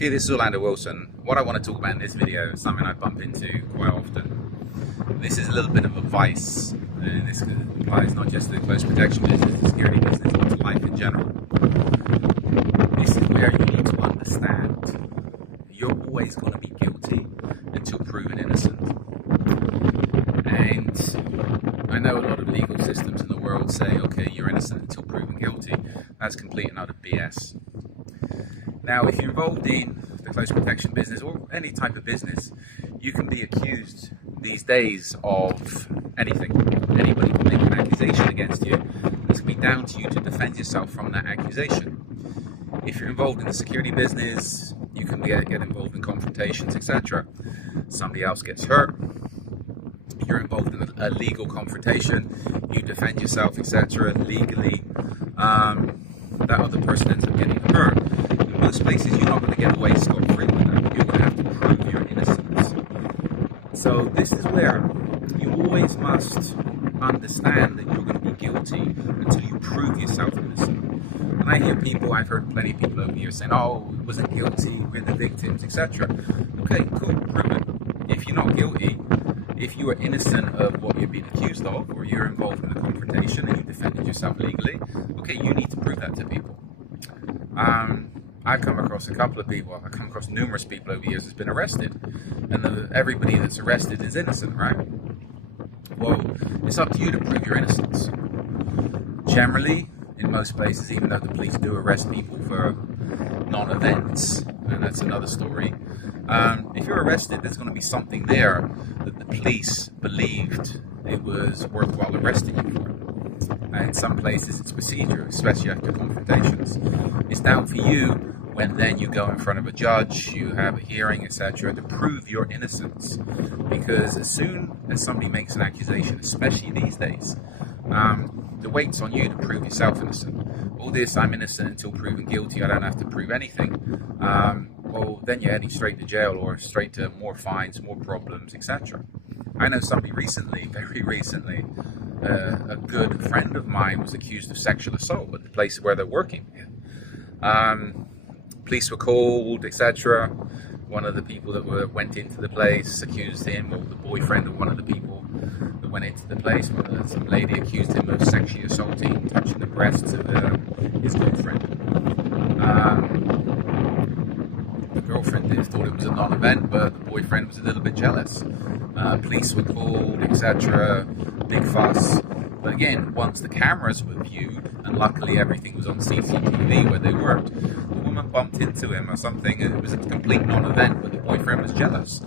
Hey, this is Orlando Wilson. What I want to talk about in this video is something I bump into quite often. This is a little bit of advice, and this applies not just to the close protection business, the security business, but to life in general. This is where you need to understand you're always going to be guilty until proven innocent. And I know a lot of legal systems in the world say, okay, you're innocent until proven guilty. That's complete and utter BS. Now, if you're involved in the close protection business or any type of business, you can be accused these days of anything. Anybody can make an accusation against you. It's going to be down to you to defend yourself from that accusation. If you're involved in the security business, you can get involved in confrontations, etc. Somebody else gets hurt. You're involved in a legal confrontation. You defend yourself, etc. legally. That other person ends up getting hurt. In most places, you're not going to get away scot-free with that. You're going to have to prove your innocence. So this is where you always must understand that you're going to be guilty until you prove yourself innocent. And I hear people, I've heard plenty of people over here saying, oh, we wasn't guilty, we're the victims, etc. Okay, cool, prove it. If you're not guilty, if you are innocent of what you're being accused of, or you're involved in a confrontation and you defended yourself legally, okay, you need to prove that to people. I've come across a couple of people, I've come across numerous people over the years that's been arrested, and everybody that's arrested is innocent, right? Well, it's up to you to prove your innocence. Generally, in most places, even though the police do arrest people for non-events, and that's another story, if you're arrested, there's going to be something there that the police believed it was worthwhile arresting you for. And in some places it's procedure, especially after confrontations. It's down for you when then you go in front of a judge, you have a hearing, etc., to prove your innocence. Because as soon as somebody makes an accusation, especially these days, the weight's on you to prove yourself innocent. All this, I'm innocent until proven guilty, I don't have to prove anything. Well, then you're heading straight to jail or straight to more fines, more problems, etc. I know somebody recently, very recently, a good friend of mine was accused of sexual assault at the place where they're working. Police were called, etc. One of the people that went into the place accused him, or the boyfriend of one of the people that went into the place, some lady accused him of sexually assaulting, touching the breasts of his girlfriend. The girlfriend thought it was a non-event, but the boyfriend was a little bit jealous. Police were called, etc. Big fuss. But again, once the cameras were viewed, and luckily everything was on CCTV where they worked, the woman bumped into him or something, and it was a complete non-event, but the boyfriend was jealous.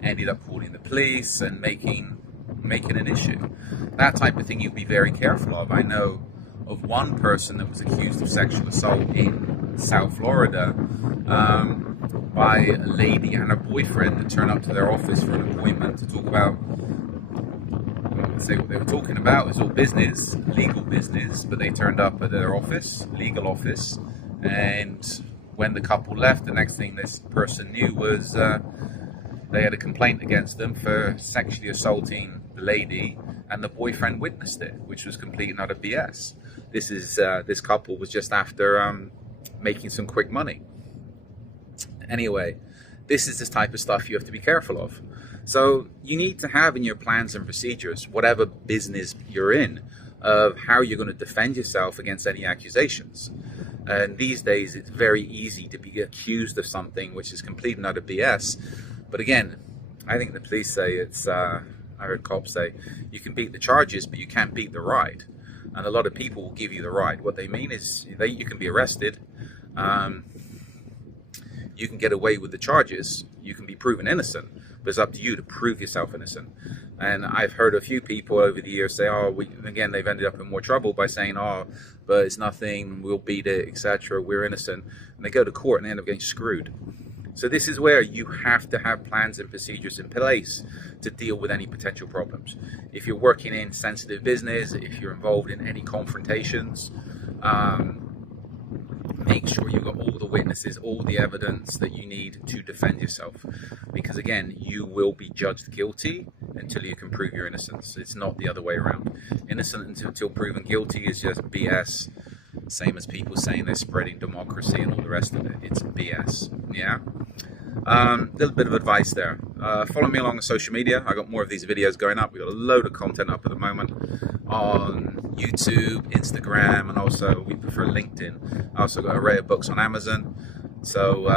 Ended up calling the police and making an issue. That type of thing you'd be very careful of. I know of one person that was accused of sexual assault in South Florida by a lady and her boyfriend that turned up to their office for an appointment to talk about, say what they were talking about was all business, legal business, but they turned up at their office, legal office, and when the couple left, the next thing this person knew was they had a complaint against them for sexually assaulting the lady, and the boyfriend witnessed it, which was complete and utter BS. This couple was just after making some quick money. Anyway, this is the type of stuff you have to be careful of. So you need to have in your plans and procedures, whatever business you're in, of how you're going to defend yourself against any accusations. And these days, it's very easy to be accused of something which is complete and utter BS. But again, I think the police say it's, I heard cops say, you can beat the charges, but you can't beat the ride. And a lot of people will give you the ride. What they mean is you can be arrested, you can get away with the charges, you can be proven innocent, but it's up to you to prove yourself innocent. And I've heard a few people over the years say, again, they've ended up in more trouble by saying, but it's nothing, we'll beat it, etc., we're innocent. And they go to court and they end up getting screwed. So this is where you have to have plans and procedures in place to deal with any potential problems. If you're working in sensitive business, if you're involved in any confrontations, make sure you've got all the witnesses, all the evidence that you need to defend yourself. Because again, you will be judged guilty until you can prove your innocence. It's not the other way around. Innocent until proven guilty is just BS. Same as people saying they're spreading democracy and all the rest of it. It's BS. Yeah. Little bit of advice there. Follow me along on social media. I got more of these videos going up. We've got a load of content up at the moment on YouTube, Instagram, and also we prefer LinkedIn. I also got an array of books on Amazon. So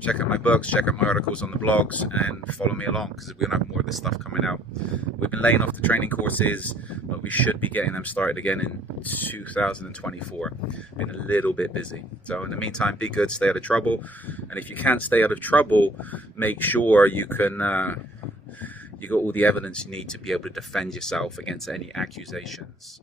check out my books, check out my articles on the blogs, and follow me along because we're going to have more of this stuff coming out. We've been laying off the training courses, but we should be getting them started again in 2024. Been a little bit busy. So in the meantime, be good, stay out of trouble. And if you can't stay out of trouble, make sure you can you got all the evidence you need to be able to defend yourself against any accusations.